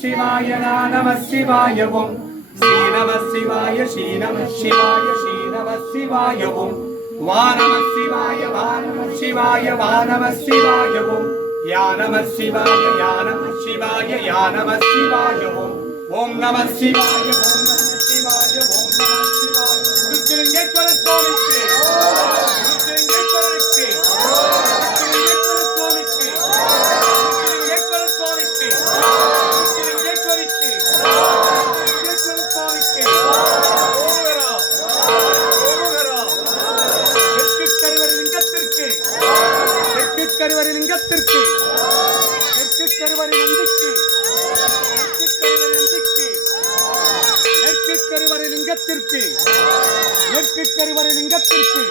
சிவாய நம சிவாய ஓம் ஸ்ரீ நம சிவாய ஸ்ரீ நம சிவாய ஸ்ரீ நம சிவாய ஓம் வா நம சிவாய வா நம சிவாய வா நம சிவாய ஓம் யா நம சிவாய யா நம சிவாய யா நம சிவாய ஓம் ஓம் நம சிவாய ஓம் நம சிவாய ஓம் நம சிவாய திருச்செங்கேஸ்வர சுவாமிக்கு கருவறை லிங்கத்திற்கு. தெற்கு கருவறை நந்திக்கு. தெற்கு கருவறை நந்திக்கு. மேற்கு கருவறை லிங்கத்திற்கு. மேற்கு கருவறை லிங்கத்திற்கு.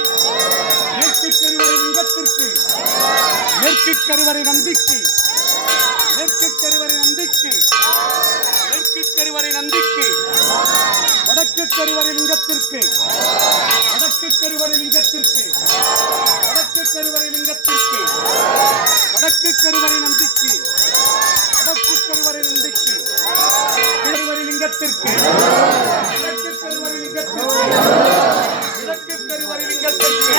மேற்கு கருவறை லிங்கத்திற்கு. மேற்கிக் கருவறை நந்திக்கு. மேற்கு கருவறை நந்திக்கு. மேற்கு கருவறை நந்திக்கு. வடக்கு கருவறை லிங்கத்திற்கு. வடக்கு கருவறை லிங்கத்திற்கு. வடக்கு கருவறை லிங்கத்திற்கு. வடக்கு கருவறை நந்திக்கு. வடக்கு கருவறை நந்திக்கு. கருவறை லிங்கத்திற்கு. கிழக்கு கருவறை லிங்கத்திற்கு. கிழக்கு கருவறை லிங்கத்திற்கு.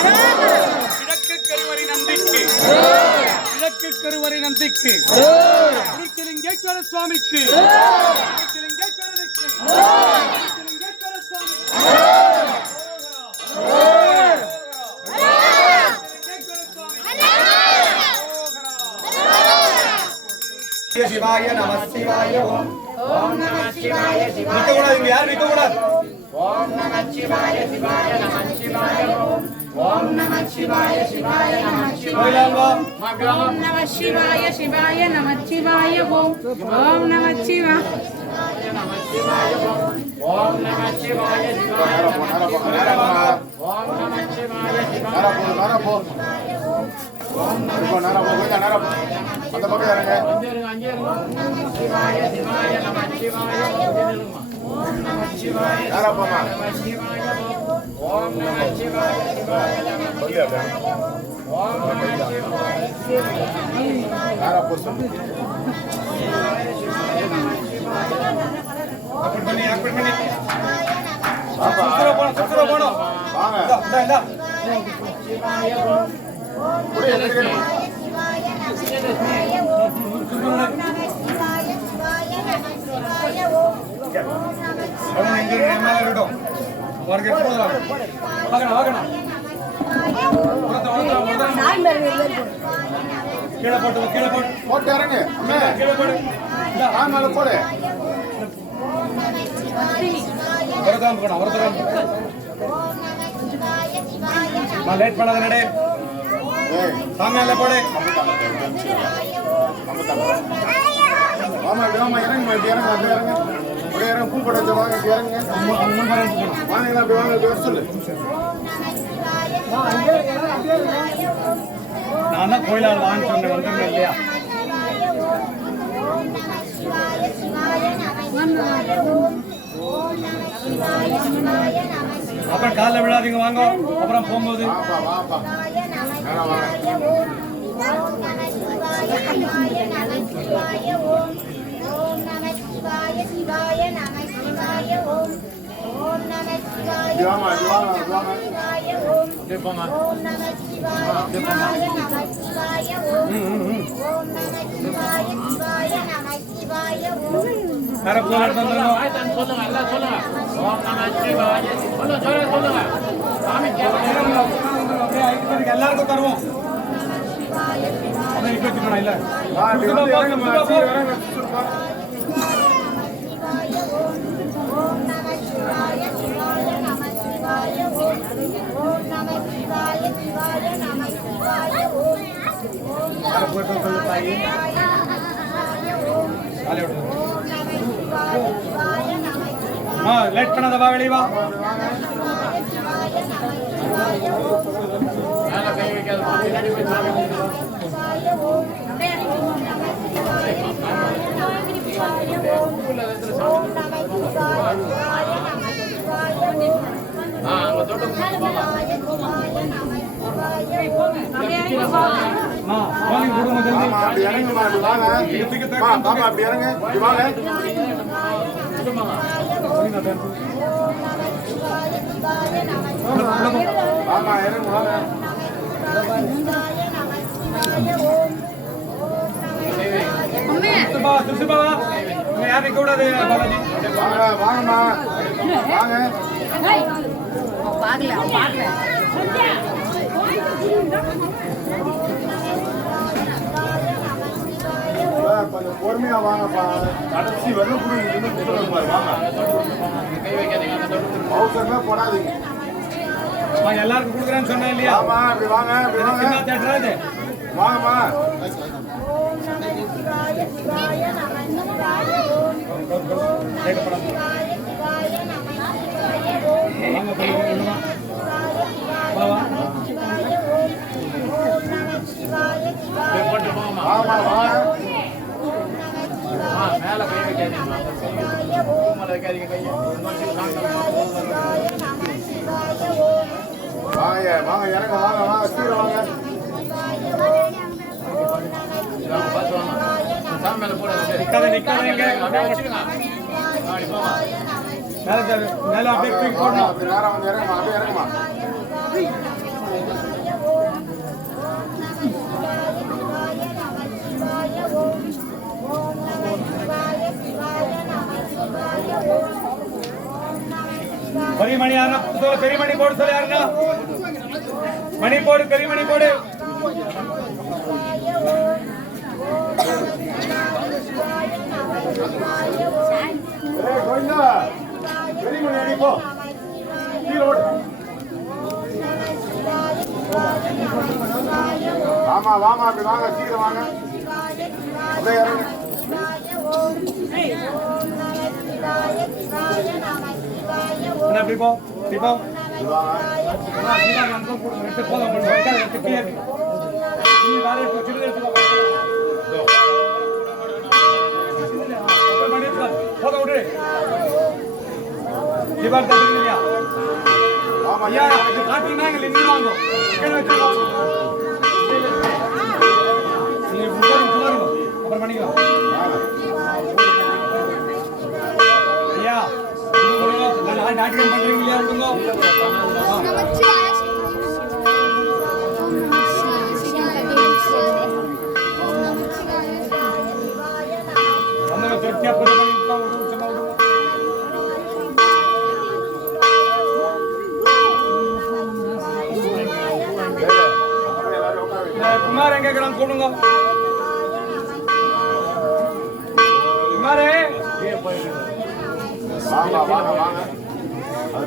கிழக்கு கருவறை நந்திக்கு. கிழக்கு கருவறை நந்திக்கு. திருச்சிலிங்கேஸ்வர சுவாமிக்கு. திருச்சிலிங்கேஸ்வரனுக்கு திருச்சிலிங்கேஸ்வர சுவாமிக்கு. சிவாய நம சிவாய ஓம் ஓம் நம சிவாய சிவாய நிக்க கூடாது இங்க யாரும் நிக்க கூடாது ஓம் நம சிவாய சிவாய நம சிவாய ஓம் ஓம் நம சிவாய சிவாய நம சிவாய கோயிலாங்கோ ஓம் நம சிவாய சிவாய நம சிவாய ஓம் ஓம் நம சிவாய நம சிவாய ஓம் ஓம் நம சிவாய சிவாய நம சிவாய ஓம் நம சிவாய சிவாய அந்த பக்கம் இறங்க சிவாய சிவாய நம சிவாய ஓம் நம சிவாய நேரா போமா நம சிவாய ஓம் நம சிவாய சிவாய நம சொல்லி அப்படியே ஓம் நம சிவாய நேரா போ சொல்லு அப்படி பண்ணி அப்படி பண்ணி பாப்பா சுத்துற போனோம் சுத்துற போனோம் வாங்க இந்தா இந்தா. இருக்கட்டும் உனக்கு எப்போ வாங்கண்ணா வாங்கண்ணா. கீழே போட்டு கீழே போட்டு போட்டு இறங்கு கீழே போடு மேல போடு உரத்தாம் போகணும் உரத்தாம் நான் லேட் பண்ணாத நடே சாமியால போடு. இப்படி வாமா இறங்குமா இப்படி இறங்க அப்படியே இறங்க. அப்படியே இறங்க பூ வச்சு வாங்க இறங்க. வாங்க அப்படி வாங்க வர சொல்லு. நான் தான் கோயிலால் வான்னு சொன்னேன் வந்துருந்தேன் இல்லையா? அப்புறம் காலைல விழாதீங்க வாங்க. அப்புறம் போகும்போது. வேற பூ சொல்லுங்க எல்லாம் சொல்லுங்க ஓம் நம சிவாய சொல்லுங்க சொல்லுங்க சாமி கேட்க அப்படியே பேருக்கு எல்லாருக்கும் தருவோம். அப்படியே நிக்க வச்சுக்கணும் இல்ல. ஆ இப்படி வந்து இறங்குமா சீ இறங்க சுத்தமா. வேற பூ. எடுத்து சொல்லு தாயி? காலை விட்டு லேட் பண்ணாத வா வெளியே வா. அப்படி இறங்குமா வாங்க ஆமா இறங்க வாங்க. கொஞ்சம் பொறுமையா வாங்கப்பா. கடைசி வரலும் கூட வாங்க. அவசரமே போடாதீங்க. எல்லாருக்கும் கொடுக்குறேன்னு சொன்னேன் இல்லையா? ஆமா அப்படி வாங்க அப்படி வாங்க. சின்ன தேட்டரா இது? வாங்கம்மா வாங்க போய் உள்ளவா. வா வா ஆமா வாங்க வாங்க இறங்க வாங்க வாங்க சீக்கிரம் வாங்க. நிக்காத நிக்காத இங்க மேல தே- மேல அப்படியே தூக்கி போடணும் அப்படி நேரா வந்து இறங்குமா அப்படியே யாருன்னா சொல்ல பெரிய மணி சொல்ல யாருன்னா மணி போடு பெரிய மணி போடு. ஏய் கோவிந்தா பெரிய மணி அடி போ கீழே ஓடு ஆமா வாமா அப்படி வாங்க சீக்கிரம் வாங்க. அப்படியே இறங்கு. என்ன அப்படி போ போ இப்படி ஐயா, இது கீழே நீங்க அப்புறம் பண்ணிக்கலாம். ஐயா, இது கொடுங்க. நான்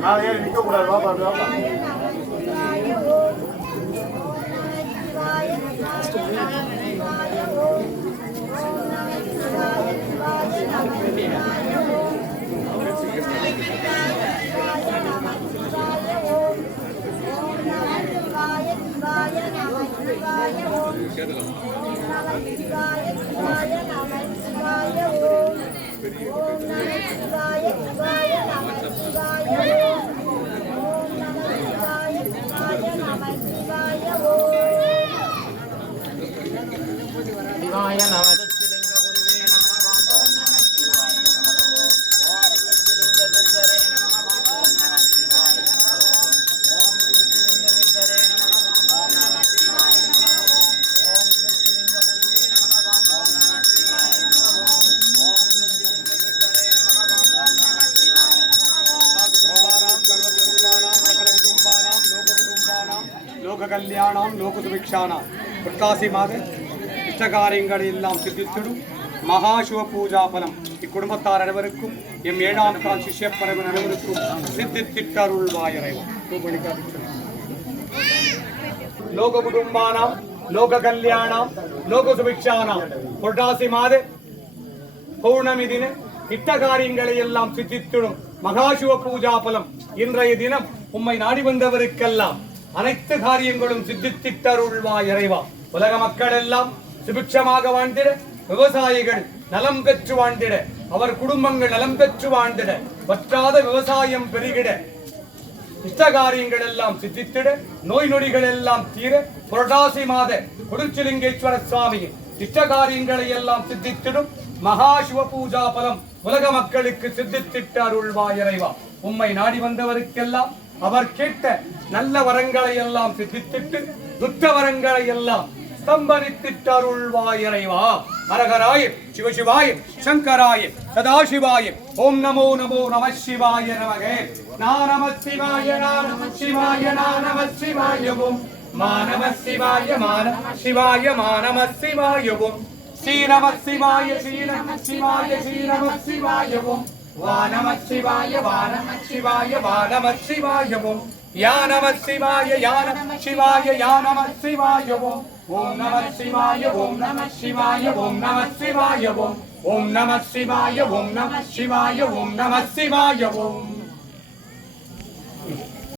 அது மேல ஏறி வாப்பா வாப்பா. லோக கல்யாணம் புத்தாசி மாத இஷ்டகாரியங்களை எல்லாம் சித்தித்திடும் மகா சிவ பூஜா பலம் இக்குடும்பத்தார் அனைவருக்கும் எம் ஏழாம் கால் சிஷ்ய பரவன் அனைவருக்கும் சித்தித்திட்டருள் சித்தித்திட்டருள்வாயறைவன் லோக குடும்பானாம் லோக கல்யாணம் லோக சுபிக்ஷானாம் புரட்டாசி மாத பௌர்ணமி தின இட்ட காரியங்களை எல்லாம் சித்தித்திடும் மகாசிவ பூஜா பலம் இன்றைய தினம் உம்மை நாடி வந்தவருக்கெல்லாம் அனைத்து காரியங்களும் சித்தித்திட்டருள்வா இறைவா. உலக மக்கள் எல்லாம் சுபிட்சமாக வாழ்ந்திட விவசாயிகள் நலம் பெற்று வாழ்ந்திட அவர் குடும்பங்கள் நலம் பெற்று வாழ்ந்திட வற்றாத விவசாயம் பெருகிட. இஷ்ட காரியங்கள் எல்லாம் சித்தித்திட நோய் நொடிகள் எல்லாம் தீர புரட்டாசி மாத குடிச்சிலிங்கேஸ்வர சுவாமியின் இஷ்ட காரியங்களை எல்லாம் சித்தித்திடும் மகா சிவ பூஜா பலம் உலக மக்களுக்கு சித்தித்திட்டு அருள்வாய் இறைவா. உம்மை நாடி வந்தவருக்கெல்லாம் அவர் கேட்ட நல்ல வரங்களை எல்லாம் சித்தித்திட்டு துத்த வரங்களை எல்லாம் ஸ்தம்பரித்திட்டருள்வாய் இறைவா. ஹரஹராய சிவசிவாய சங்கராய சதாசிவாய. ஓம் நமோ நமோ நம சிவாய நமகே. நா நம சிவாய நா நம சிவாய நா நம சிவாய ஓம். மானம சிவாய மா சிவாய மானம சிவாய ஓம். ஸ்ரீ நம சிவாய ஸ்ரீ நம சிவாய ஸ்ரீ நம சிவாய ஓம். வா நம சிவாய வா நம சிவாய வா நம சிவாய ஓம் யா நம சிவாய யா நம சிவாய யா நம சிவாய ஓம் ஓம் நம சிவாய ஓம் நம சிவாய ஓம் நம சிவாய ஓம் ஓம் நம சிவாய ஓம் நம சிவாய ஓம் நம சிவாய ஓம்